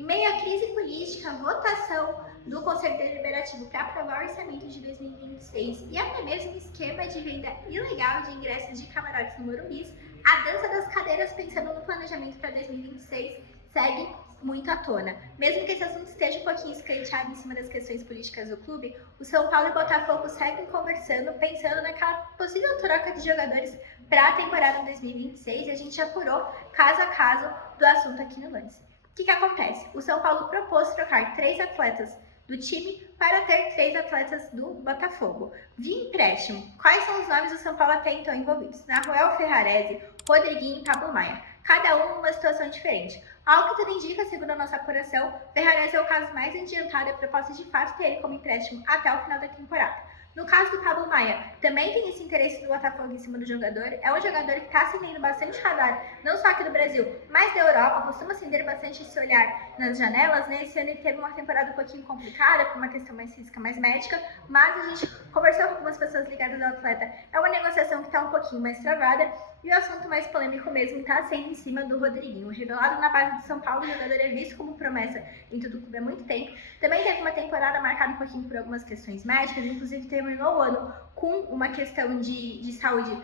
Em meio à crise política, a votação do Conselho Deliberativo para aprovar o orçamento de 2026 e até mesmo o esquema de venda ilegal de ingressos de camarotes no Morumbi, a dança das cadeiras pensando no planejamento para 2026 segue muito à tona. Mesmo que esse assunto esteja um pouquinho escanteado em cima das questões políticas do clube, o São Paulo e o Botafogo seguem conversando, pensando naquela possível troca de jogadores para a temporada 2026 e a gente apurou caso a caso do assunto aqui no Lance. O que acontece? O São Paulo propôs trocar 3 atletas do time para ter 3 atletas do Botafogo. Via empréstimo. Quais são os nomes do São Paulo até então envolvidos? Nahuel Ferrarese, Rodriguinho e Pablo Maia. Cada um numa situação diferente. Ao que tudo indica, segundo a nossa apuração, Ferrarese é o caso mais adiantado e a proposta de fato ter ele como empréstimo até o final da temporada. No caso do Pablo Maia, também tem esse interesse do Botafogo em cima do jogador. É um jogador que está acendendo bastante radar, não só aqui do Brasil, mas da Europa. Costuma acender bastante esse olhar nas janelas, né? Esse ano ele teve uma temporada um pouquinho complicada, por uma questão mais física, mais médica, mas a gente conversou com algumas pessoas ligadas ao atleta. É uma negociação que está um pouquinho mais travada e o assunto mais polêmico mesmo está sendo em cima do Rodriguinho. Revelado na base de São Paulo, o jogador é visto como promessa dentro do clube há muito tempo. Também teve uma temporada marcada um pouquinho por algumas questões médicas, inclusive terminou o ano com uma questão de saúde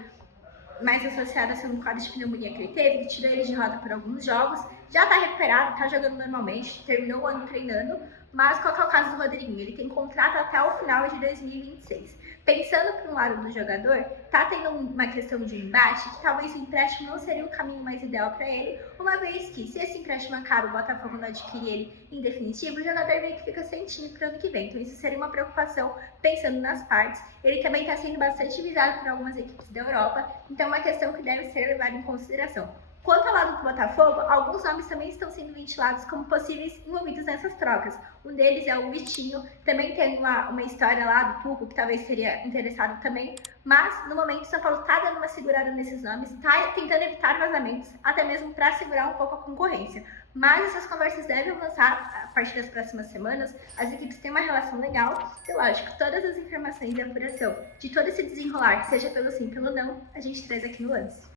mais associada a um quadro de pneumonia que ele teve, que tirou ele de roda por alguns jogos. Já está recuperado, está jogando normalmente, terminou o ano treinando, mas qual que é o caso do Rodriguinho? Ele tem contrato até o final de 2026. Pensando para um lado do jogador, tá tendo uma questão de embate que talvez o empréstimo não seria o caminho mais ideal para ele, uma vez que, se esse empréstimo acaba, o Botafogo não adquirir ele em definitivo, o jogador meio que fica sem time para o ano que vem. Então isso seria uma preocupação pensando nas partes. Ele também está sendo bastante visado por algumas equipes da Europa, então é uma questão que deve ser levada em consideração. Quanto ao lado do Botafogo, alguns nomes também estão sendo ventilados como possíveis envolvidos nessas trocas. Um deles é o Vitinho, também tem uma história lá do Puco que talvez seria interessado também, mas no momento o São Paulo está dando uma segurada nesses nomes, está tentando evitar vazamentos, até mesmo para segurar um pouco a concorrência. Mas essas conversas devem avançar a partir das próximas semanas, as equipes têm uma relação legal e, lógico, todas as informações e apuração de todo esse desenrolar, seja pelo sim, pelo não, a gente traz aqui no Lance.